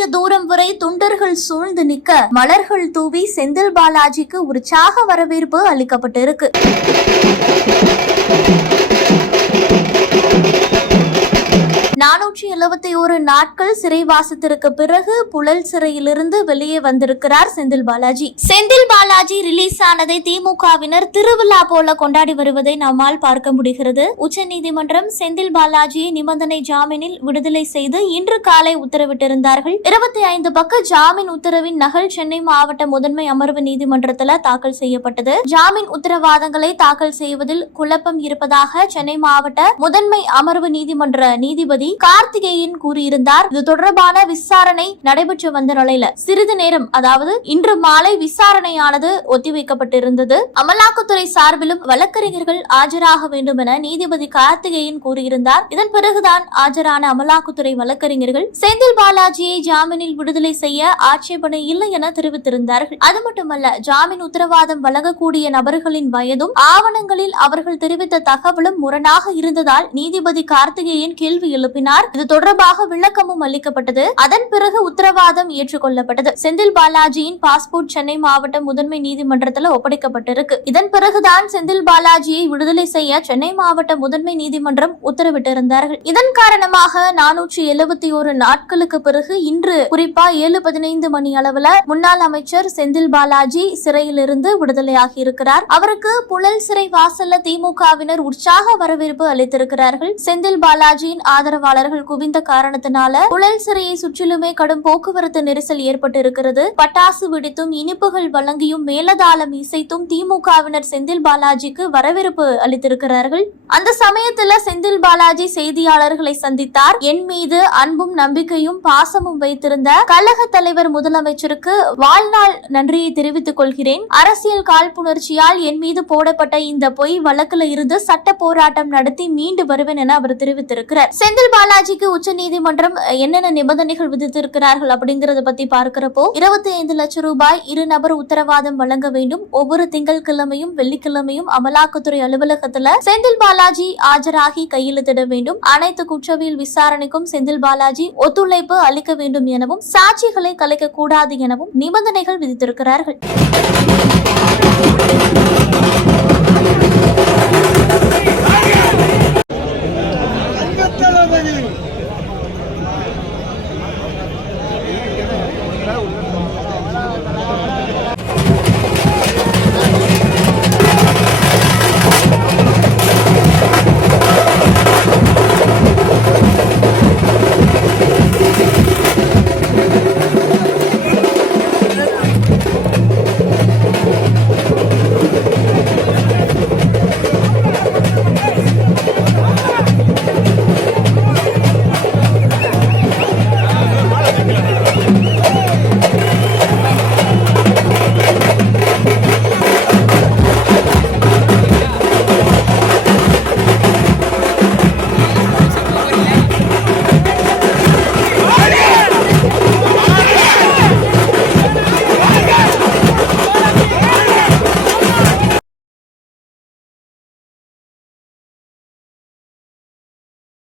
நீட்டிய தூரம் வரை தொண்டர்கள் சூழ்ந்து நிற்க மலர்கள் தூவி செந்தில் பாலாஜிக்கு உற்சாக வரவேற்பு அளிக்கப்பட்டிருக்கு. நானூற்றி எழுபத்தி ஒரு நாட்கள் சிறைவாசத்திற்கு பிறகு புழல் சிறையிலிருந்து வெளியே வந்திருக்கிறார் செந்தில் பாலாஜி. செந்தில் பாலாஜி ரிலீஸ் ஆனதை திமுகவினர் திருவிழா போல கொண்டாடி வருவதை நம்மால் பார்க்க முடிகிறது. உச்சநீதிமன்றம் செந்தில் பாலாஜியை நிபந்தனை ஜாமீனில் விடுதலை செய்து இன்று காலை உத்தரவிட்டிருந்தார்கள். இருபத்தி ஐந்து பக்க ஜாமீன் உத்தரவின் நகல் சென்னை மாவட்ட முதன்மை அமர்வு நீதிமன்றத்தில் தாக்கல் செய்யப்பட்டது. ஜாமீன் உத்தரவாதங்களை தாக்கல் செய்வதில் குழப்பம் இருப்பதாக சென்னை மாவட்ட முதன்மை அமர்வு நீதிமன்ற நீதிபதி கார்த்திகேயன் கூறியிருந்தார். இது தொடர்பான விசாரணை நடைபெற்று வந்த நிலையில சிறிது நேரம் அதாவது இன்று மாலை விசாரணையானது ஒத்திவைக்கப்பட்டிருந்தது. அமலாக்கத்துறை சார்பிலும் வழக்கறிஞர்கள் ஆஜராக வேண்டும் என நீதிபதி கார்த்திகேயன் கூறியிருந்தார். இதன் பிறகுதான் ஆஜரான அமலாக்கத்துறை வழக்கறிஞர்கள் செந்தில் பாலாஜியை ஜாமீனில் விடுதலை செய்ய ஆட்சேபனை இல்லை என தெரிவித்திருந்தார்கள். அது மட்டுமல்ல ஜாமீன் உத்தரவாதம் வழங்கக்கூடிய நபர்களின் வயதும் ஆவணங்களில் அவர்கள் தெரிவித்த தகவலும் முரணாக இருந்ததால் நீதிபதி கார்த்திகேயன் கேள்வி எழுப்பினார். அனுப்பினார் இது தொடர்பாக விளக்கமும் அளிக்கப்பட்டது. அதன் பிறகு உத்தரவாதம் ஏற்றுக்கொள்ளப்பட்டது. செந்தில் பாலாஜியின் பாஸ்போர்ட் சென்னை மாவட்ட முதன்மை நீதிமன்றத்தில் ஒப்படைக்கப்பட்டிருக்கு. இதன் பிறகுதான் செந்தில் பாலாஜியை விடுதலை செய்ய சென்னை மாவட்ட முதன்மை நீதிமன்றம் உத்தரவிட்டிருந்தார்கள். இதன் காரணமாக நானூற்றி எழுபத்தி ஒரு நாட்களுக்கு பிறகு இன்று குறிப்பா ஏழு பதினைந்து மணி அளவுல முன்னாள் அமைச்சர் செந்தில் பாலாஜி சிறையிலிருந்து விடுதலையாகி இருக்கிறார் அவருக்கு புழல் சிறை வாசல்ல திமுகவினர் உற்சாக வரவேற்பு அளித்திருக்கிறார்கள். செந்தில் பாலாஜியின் ஆதரவாளர்கள் குவிந்த காரணத்தினால புழல் சிறையை சுற்றிலுமே கடும் போக்குவரத்து நெரிசல் ஏற்பட்டு இருக்கிறது பட்டாசு வெடித்தும் இனிப்புகள் வழங்கியும் மேலதாளம் இசைத்தும் திமுகவினர் செந்தில் பாலாஜிக்கு வரவேற்பு அளித்திருக்கிறார்கள். அந்த சமயத்துல செந்தில் பாலாஜி செய்தியாளர்களை சந்தித்தார். என் மீது அன்பும் நம்பிக்கையும் பாசமும் வைத்திருந்த கழக தலைவர் முதலமைச்சருக்கு வாழ்நாள் நன்றியை தெரிவித்துக் கொள்கிறேன். அரசியல் காழ்ப்புணர்ச்சியால் என் மீது போடப்பட்ட இந்த பொய் வழக்குல இருந்து சட்ட போராட்டம் நடத்தி மீண்டு வருவேன் என அவர் தெரிவித்திருக்கிறார். செந்தில் பாலாஜிக்கு உச்சநீதிமன்றம் என்னென்ன நிபந்தனைகள் விதித்திருக்கிறார்கள் அப்படிங்கறத பத்தி பார்க்கிறப்போ இருபத்தி ஐந்து லட்சம் ரூபாய் இரு நபர் உத்தரவாதம் வழங்க வேண்டும். ஒவ்வொரு திங்கட்கிழமையும் வெள்ளிக்கிழமையும் அமலாக்கத்துறை அலுவலகத்துல செந்தில் பாலாஜி ஆஜராகி கையெழுத்திட வேண்டும். அனைத்து குற்றவியல் விசாரணைக்கும் செந்தில் பாலாஜி ஒத்துழைப்பு அளிக்க வேண்டும் எனவும் சாட்சிகளை கலைக்க கூடாது எனவும் நிபந்தனைகள் விதித்திருக்கிறார்கள்.